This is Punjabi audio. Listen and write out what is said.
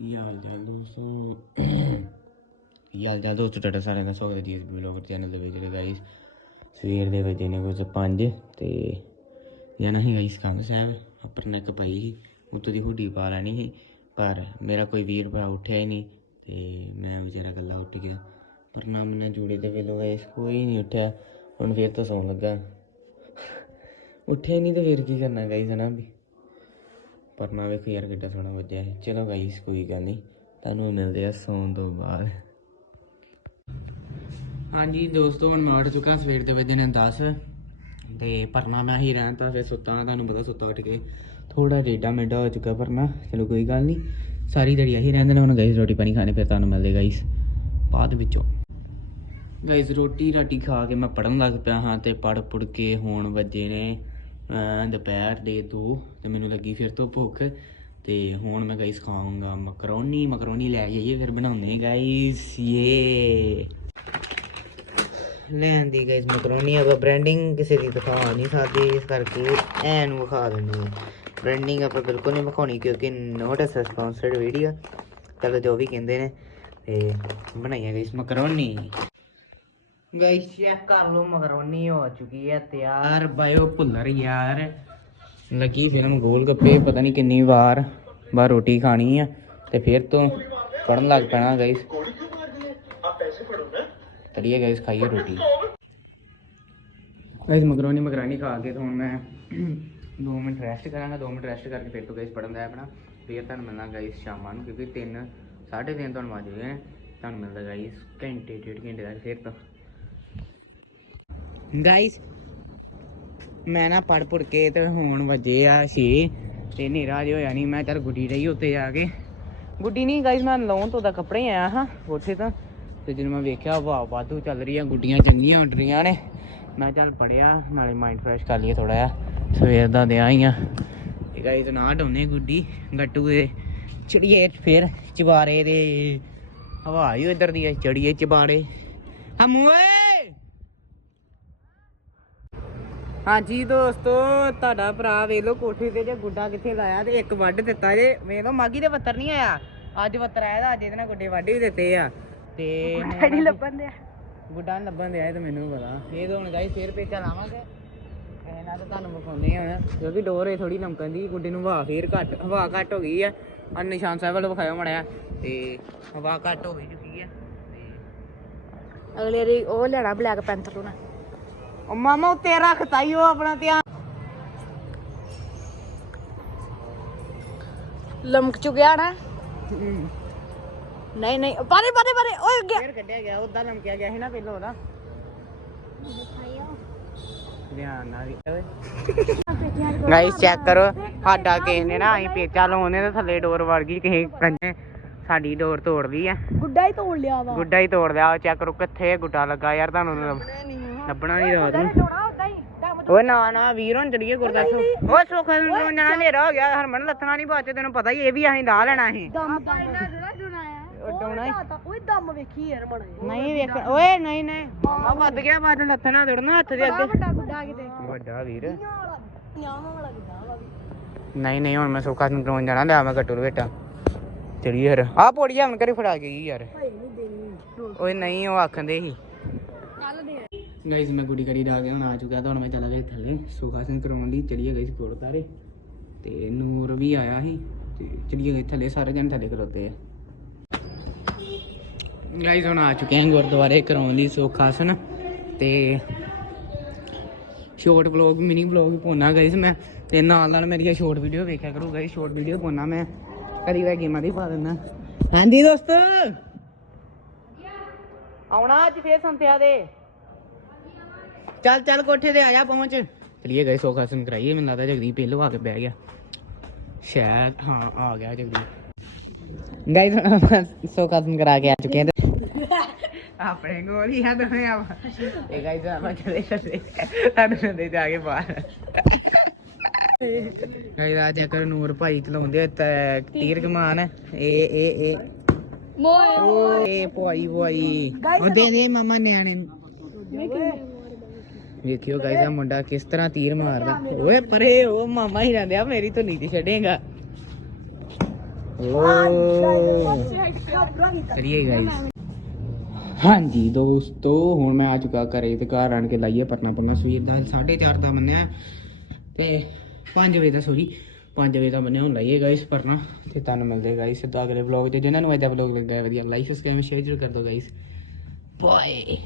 ਕੀ ਹਾਲ ਚਾਲ ਦੋਸਤੋ ਕੀ ਹਾਲ ਚਾਲ ਦੋਸਤੋ ਤੁਹਾਡਾ ਸਾਰਿਆਂ ਦਾ ਸਵਾਗਤ ਹੈ ਜੀ ਇਸ ਵਲੌਗ ਚੈਨਲ ਦੇ ਵਿੱਚ ਗਾਇਸ ਸਵੇਰ ਦੇ ਵਜੇ ਨੇ ਕੁਝ 5 ਤੇ ਜਾਣਾ ਸੀ ਗਾਇਸ ਕੰਮ ਸਾਹਿਬ ਆਪਰ ਨੈਕ ਪਾਈ ਸੀ ਉੱਤੋਂ ਦੀ ਹੁੱਡੀ ਪਾ ਲੈਣੀ ਸੀ ਪਰ ਮੇਰਾ ਕੋਈ ਵੀਰ ਭਰਾ ਉੱਠਿਆ ਹੀ ਨਹੀਂ ਤੇ ਮੈਂ ਵਿਚਾਰਾ ਇਕੱਲਾ ਉੱਠ ਗਿਆ ਪਰ ਨਾ ਮੈਨੇ ਜੂੜੇ ਦੇ ਵੇਲੋ ਗਾਇਸ ਕੋਈ ਨਹੀਂ ਉੱਠਿਆ ਹੁਣ ਫੇਰ ਤਾਂ ਸੌਣ ਲੱਗਾ ਉੱਠਿਆ ਨਹੀਂ ਤਾਂ ਫੇਰ ਕੀ ਕਰਨਾ ਗਾਇਸ ਹਨਾ ਵੀ ਪਰ ਨਾ ਵੇਖੋ ਯਾਰ ਕਿੱਡਾ ਸੋਹਣਾ ਵੱਜਿਆ ਹੈ ਚਲੋ ਗਾਈਸ ਕੋਈ ਗੱਲ ਨਹੀਂ ਤੁਹਾਨੂੰ ਮਿਲਦੇ ਆ ਸੌਣ ਤੋਂ ਬਾਅਦ। ਹਾਂਜੀ ਦੋਸਤੋ, ਹੁਣ ਮੈਂ ਉੱਠ ਚੁੱਕਾ ਸਵੇਰ ਦੇ ਵਜੇ ਨੇ 10 ਤੇ ਪਰਨਾ ਮੈਂ ਹੀ ਰਹਿਣ ਤਾਂ ਫਿਰ ਸੁੱਤਾ ਤੁਹਾਨੂੰ ਪਤਾ ਸੁੱਤਾ ਉੱਠ ਕੇ। ਥੋੜਾ ਡੇਢਾ ਮਿੰਟ ਹੋ ਚੁੱਕਾ ਪਰਨਾ। ਚਲੋ ਕੋਈ ਗੱਲ ਨਹੀਂ ਸਾਰੀ ਦਿਹਾੜੀ ਆਹੀ ਰਹਿੰਦੇ ਨੇ ਹੁਣ ਗਾਈਸ ਰੋਟੀ ਪਾਣੀ ਖਾਣੇ, ਫਿਰ ਤੁਹਾਨੂੰ ਮਿਲਦੇ ਗਾਈਸ ਬਾਅਦ ਵਿੱਚੋਂ। ਗਾਈਸ ਰੋਟੀ ਰਾਟੀ ਖਾ ਕੇ ਮੈਂ ਪੜਨ ਲੱਗ ਪਿਆ ਹਾਂ ਤੇ ਪੜ ਪੁੜ ਕੇ ਹੋਣ ਵੱਜੇ ਨੇ ਦੁਪਹਿਰ ਦੇ 2 ਤੇ ਮੈਨੂੰ ਲੱਗੀ ਫਿਰ ਤੋਂ ਭੁੱਖ ਤੇ ਹੁਣ ਮੈਂ ਗਾਈਸ ਖਾਊਂਗਾ ਮਕਰੋਨੀ ਮਕਰੋਨੀ ਲੈ ਜਾਈਏ ਫਿਰ ਬਣਾਉਂਦੇ ਗਾਈਸ ਲੈਣ ਦੀ ਗਾਈਸ ਮਕਰੋਨੀ, ਆਪਾਂ ਬ੍ਰਾਂਡਿੰਗ ਕਿਸੇ ਦੀ ਦਿਖਾ ਨਹੀਂ ਸਕਦੇ, ਇਸ ਕਰਕੇ ਐਨ ਵਿਖਾ ਦਿੰਦੇ ਹਾਂ। ਬ੍ਰਾਂਡਿੰਗ ਆਪਾਂ ਬਿਲਕੁਲ ਨਹੀਂ ਵਿਖਾਉਣੀ ਕਿਉਂਕਿ ਨੋਟ ਅ ਸਪਾਂਸਰਡ ਵੀਡੀਓ ਚਲੋ ਜੋ ਵੀ ਕਹਿੰਦੇ ਨੇ, ਤੇ ਬਣਾਈਆਂ ਗਾਈਸ ਮਕਰੋਨੀ। ਗਾਈਸ ਚੈੱਕ ਕਰ ਲਓ ਮਕਰੋਨੀ ਹੋ ਚੁੱਕੀ ਹੈ ਤਿਆਰ। ਬਾਇਓ ਭੁੱਲਰ ਯਾਰ। ਲੱਗੀ ਫਿਲਮ ਗੋਲ ਗੱਪੇ, ਪਤਾ ਨਹੀਂ ਕਿੰਨੀ ਵਾਰ ਬਾਹਰ ਰੋਟੀ ਖਾਣੀ ਆ, ਤੇ ਫਿਰ ਤੋਂ ਪੜਨ ਲੱਗ ਪੈਣਾ ਗਾਈਸ ਚਲਿਏ ਗਾਈਸ ਖਾਈਏ ਰੋਟੀ। ਗਾਈਸ ਮਕਰੋਨੀ ਮਕਰਾਨੀ ਖਾ ਕੇ ਤਾਂ ਹੁਣ ਮੈਂ 2 ਮਿੰਟ ਰੈਸਟ ਕਰਾਂਗਾ 2 ਮਿੰਟ ਰੈਸਟ ਕਰਕੇ ਫਿਰ ਤੋਂ ਗਾਈਸ ਪੜਨ ਦਾ ਆਪਣਾ। ਫਿਰ ਤੁਹਾਨੂੰ ਮਿਲਣਾ ਗਾਈਸ ਸ਼ਾਮਾਂ ਨੂੰ, ਕਿਉਂਕਿ 3 3:30 ਤੁਹਾਨੂੰ ਆ ਗਏ ਨੇ ਤੁਹਾਨੂੰ ਮਿਲਦਾ ਗਾਈਸ ਘੰਟੇ, ਡੇਢ ਘੰਟੇ ਤੱਕ ਫਿਰ ਤੋਂ। ਗਾਈਸ ਮੈਂ ਨਾ ਪੜ ਪੁੜ ਕੇ ਤੇ ਹੁਣ ਵਜੇ ਆ 6 ਤੇ ਹਨੇਰਾ ਜਿਹਾ ਹੋਇਆ ਨਹੀਂ ਮੈਂ ਚੱਲ ਗੁੱਡੀ ਰਹੀ ਉੱਤੇ ਜਾ ਕੇ। ਗੁੱਡੀ ਨਹੀਂ ਗਾਈਸ ਮੈਂ ਲੋਨ ਤੋਂ ਦਾ ਕੱਪੜੇ ਆਇਆ ਹਾਂ ਉੱਥੇ ਤਾਂ। ਤੇ ਜਦੋਂ ਮੈਂ ਵੇਖਿਆ ਵਾਹ ਵਾਧੂ ਚੱਲ ਰਹੀਆਂ ਗੁੱਡੀਆਂ ਚੰਗੀਆਂ ਉੱਡ ਰਹੀਆਂ ਨੇ। ਮੈਂ ਚੱਲ ਪੜਿਆ ਨਾਲੇ ਮਾਈਂਡ ਫਰੈਸ਼ ਕਰ ਲਈਏ ਥੋੜਾ ਜਿਹਾ। ਸਵੇਰ ਦਾ ਦਿਆਂ ਹੀ ਆ। ਤੇ ਗਾਈਸ ਨਾ ਢੋਨੇ ਗੁੱਡੀ ਗੱਟੂ ਦੇ ਚਿੜੀਏ ਫਿਰ ਚਬਾਰੇ ਦੇ। ਹਵਾ ਹੀ ਉਧਰ ਦੀ, ਚੜੀਏ ਚਬਾਰੇ। ਹਮੂਏ! ਹਾਂਜੀ ਦੋਸਤੋ ਤੁਹਾਡਾ ਭਰਾ ਵੇਖ ਲਓ ਕੋਠੇ ਤੇ ਜੇ ਗੁੱਡਾ ਕਿੱਥੇ ਲਾਇਆ ਤੇ ਇੱਕ ਵੱਢ ਦਿੱਤਾ ਜੇ। ਵੇਖ ਲਓ ਮਾਗੀ ਦੇ ਪੱਤਰ ਨਹੀਂ ਆਇਆ। ਅੱਜ ਪੱਤਰ ਆਇਆ ਤਾਂ ਅੱਜ ਇਹਦੇ ਨਾਲ ਗੁੱਡੇ ਵੱਢ ਵੀ ਦਿੱਤੇ ਆ। ਤੇ ਨਹੀਂ ਲੱਭਣ ਦਿਆ। ਗੁੱਡਾ ਨੀ ਲੱਭਣ ਦਿਆ ਇਹ ਤਾਂ ਮੈਨੂੰ ਪਤਾ। ਇਹ ਤਾਂ ਹੁਣ ਗਾਈ ਫੇਰ ਪੇਚਾ ਲਾਵਾਂਗੇ। ਇਹਨਾਂ ਤਾਂ ਤੁਹਾਨੂੰ ਵਿਖਾਉਂਦੇ ਆ। ਕਿਉਂਕਿ ਡੋਰ ਇਹ ਥੋੜੀ ਲਮਕਣ ਦੀ ਗੁੱਡੇ ਨੂੰ ਹਵਾ ਫੇਰ ਘੱਟ ਹਵਾ ਘੱਟ ਹੋ ਗਈ ਆ। ਆ ਨਿਸ਼ਾਨ ਸਾਹਿਬ ਵੱਲੋਂ ਵਿਖਾਇਓ ਮੜਿਆ ਤੇ ਹਵਾ ਘੱਟ ਹੋ ਗਈ ਚੁੱਕੀ ਆ। ਤੇ ਅਗਲੇ ਰੀ ਉਹ ਲੈਣਾ ਬਲੈਕ ਪੈਂਥਰ ਤੋਂ ਨਾ। ਉਹ ਮਾਮਾ ਉੱਤੇ ਰੱਖਤਾ ਹੀ ਉਹ ਆਪਣਾ ਧਿਆਨ। ਲਮਕ ਚੁੱਕਿਆ ਨਾ? ਨਹੀਂ ਨਹੀਂ ਪਾਰੇ ਪਾਰੇ ਪਾਰੇ ਓਏ ਗਿਆ ਫੇਰ ਕੱਢਿਆ ਗਿਆ ਉਦਾਂ ਲਮਕਿਆ ਗਿਆ ਸੀ ਨਾ ਪਹਿਲਾਂ ਉਹਦਾ। ਧਿਆਨ ਨਾਲ ਹੀ ਓਏ ਗਾਇਸ ਚੈੱਕ ਕਰੋ ਸਾਡਾ ਕਿਸੇ ਨੇ ਨਾ ਅਸੀਂ ਪੇਚਾ ਲਾਉਣੇ ਤੇ ਥੱਲੇ ਡੋਰ ਵੜ ਗਈ ਕਿਸੇ ਕੰਨੇ ਸਾਡੀ ਡੋਰ ਤੋੜ ਲਈ ਆ। ਗੁੱਡਾ ਹੀ ਤੋੜ ਲਿਆ ਵਾ। ਗੁੱਡਾ ਹੀ ਤੋੜ ਲਿਆ ਚੈੱਕ ਕਰੋ ਕਿੱਥੇ ਗੁੱਡਾ ਲੱਗਾ ਯਾਰ ਤੁਹਾਨੂੰ ਲੱਭ- ਲੱਭਣਾ ਨਹੀਂ ਰਾਤ ਨੂੰ। ਓਏ ਨਾ ਨਾ ਵੀਰ ਹੁਣ ਚੜੀਏ ਗੁਰਦਾਸ ਓਏ ਸੁੱਖ ਨੂੰ ਜਣਾ ਹਨੇਰਾ ਹੋ ਗਿਆ ਹਰਮਨ ਲੱਥਣਾ ਨਹੀਂ ਬਾਅਦ ਚ ਤੈਨੂੰ ਪਤਾ ਹੀ ਇਹ ਵੀ ਅਸੀਂ ਲਾ ਲੈਣਾ ਸੀ। ਦਮ ਦਮ। ਇਹਨਾਂ ਜਿਹੜਾ ਡੁਣਾਇਆ ਉਹ ਡੋਣਾ ਹੀ। ਓਏ ਦਮ ਵੇਖੀ ਯਾਰ ਮੜਾ ਨਹੀਂ ਵੇਖ ਓਏ ਨਹੀਂ ਨਹੀਂ। ਆ ਵੱਧ ਗਿਆ ਬਾਅਦ ਲੱਥਣਾ ਤੋੜਨਾ ਹੱਥ ਦੇ ਅੱਗੇ। ਵੱਡਾ ਗੁੱਡਾ ਕਿਤੇ। ਵੀਰ। ਨਹੀਂ ਨਹੀਂ ਹੁਣ ਮੈਂ ਸੁੱਖਾ ਨੂੰ ਕਰਾਉਣ ਜਾਣਾ ਲਿਆ ਮੈਂ ਗੱਟੂ ਬੇਟਾ। ਚੜੀਏ ਫਿਰ। ਆ ਪੋੜੀਆ ਹੁਣ ਕਰੀ ਫੜਾ ਗਈ ਯਾਰ। ਓਏ ਨਹੀਂ ਉਹ ਆਖੰਦੇ ਸੀ। ਕੱਲ ਮੈਂ ਗੁੱਡੀ ਕਰੀ ਡਾ ਕੇ ਹੁਣ ਆ ਚੁੱਕਾ ਤਾਂ ਮੈਂ ਚੱਲਾ ਗਿਆ ਥੱਲੇ ਸੁਖਾ ਕਰਾਉਣ ਦੀ ਚੜੀਏ ਗਾਈਸ ਕੋੜ ਤੇ ਨੂਰ ਵੀ ਆਇਆ ਸੀ, ਤੇ ਚੜੀਏ ਗਏ ਥੱਲੇ ਸਾਰੇ ਜਣ ਥੱਲੇ ਖਲੋਤੇ ਆ। ਗਾਈਸ ਹੁਣ ਆ ਚੁੱਕੇ ਹਾਂ ਗੁਰਦੁਆਰੇ ਕਰਾਉਣ ਲਈ ਸੁਖਾਸਨ ਤੇ ਸ਼ਾਰਟ ਵਲੌਗ ਮਿਨੀ ਵਲੌਗ ਪਾਉਣਾ ਗਾਈਸ ਮੈਂ। ਤੇ ਨਾਲ ਨਾਲ ਮੇਰੀਆਂ ਸ਼ਾਰਟ ਵੀਡੀਓ ਵੇਖਿਆ ਕਰੋ ਗਾਈਸ ਸ਼ਾਰਟ ਵੀਡੀਓ ਪਾਉਣਾ ਮੈਂ। ਕਦੀ ਵੇ ਗੇਮਾਂ ਦੀ ਪਾ ਦਿੰਦਾ ਹਾਂਜੀ ਦੋਸਤ। ਆਉਣਾ ਅੱਜ ਫੇਰ ਸੰਤਿਆ ਦੇ। ਚੱਲ ਚੱਲ ਕੋਠੇ ਤੇ ਆ ਜਾ ਪਹੁੰਚ। ਚਲਿਏ ਗਏ ਸੋਖਾ ਸੁਣ ਕਰਾਈਏ ਮੈਨੂੰ ਲੱਗਦਾ ਜਗਦੀਪ ਪਹਿਲੋਂ ਆ ਕੇ ਬਹਿ ਗਿਆ। ਸ਼ਾਇਦ ਹਾਂ ਆ ਗਿਆ ਜਗਦੀਪ। ਗਾਈਸ ਸੋਖਾ ਸੁਣ ਕਰਾ ਕੇ ਆ ਚੁੱਕੇ ਹਾਂ ਆਪਣੇ ਕੋਲ ਹੀ ਆ ਦੋਵੇਂ ਆ ਇਹ ਗਾਈਸ ਆਪਾਂ ਚਲੇ ਚਲੇ ਤੁਹਾਨੂੰ ਦੇ ਜਾ ਕੇ ਬਾਹਰ। ਗਾਈਸ ਆ ਚੈੱਕ ਕਰੋ ਨੂਰ ਭਾਈ ਚਲਾਉਂਦੇ ਤੇ ਤੀਰ ਕਮਾਨ ਇਹ ਇਹ ਇਹ। ਮੋਏ। ਓਏ ਭਾਈ ਭਾਈ ਉਹ ਦੇ ਦੇ ਮਮਾ ਨਿਆਣੇ ਨੂੰ। ਵੇਖਿਓ ਗਾਇਸ ਆ ਮੁੰਡਾ ਕਿਸ ਤਰ੍ਹਾਂ ਤੀਰ ਮਾਰਦਾ। ਓਏ ਪਰੇ ਉਹ ਮਾਮਾ ਹੀ ਰਹਿੰਦਿਆ ਮੇਰੀ ਤੋਂ ਨੀਤੀ ਛੱਡੇਗਾ। ਕਰੀਏ ਗਾਇਸ ਹਾਂਜੀ ਦੋਸਤੋ ਹੁਣ ਮੈਂ ਆ ਚੁੱਕਾ ਘਰੇ ਤੇ ਘਰ ਆਣ ਕੇ ਲਾਈਏ ਪਰਨਾ ਪਰਨਾ। ਸਵੇਰ ਦਾ 4:30 ਦਾ ਮੰਨਿਆ ਤੇ 5 ਵਜੇ ਦਾ ਸੋਰੀ 5 ਵਜੇ ਦਾ ਮੰਨਿਆ ਹੁਣ ਲਾਈਏ ਗਾਇਸ ਪਰਨਾ। ਤੇ ਤੁਹਾਨੂੰ ਮਿਲਦੇ ਗਾਇਸ ਸਿੱਧਾ ਅਗਲੇ ਵਲੌਗ 'ਚ ਜਿਨ੍ਹਾਂ ਨੂੰ ਅੱਜ ਦਾ ਵਲੌਗ ਲੱਗਾ ਵਧੀਆ ਲਾਈਕ ਸਬਸਕ੍ਰਾਈਬ ਸ਼ੇਅਰ ਜ਼ਰੂਰ ਕਰ ਦਿਓ ਗਾਇਸ ਬਾਏ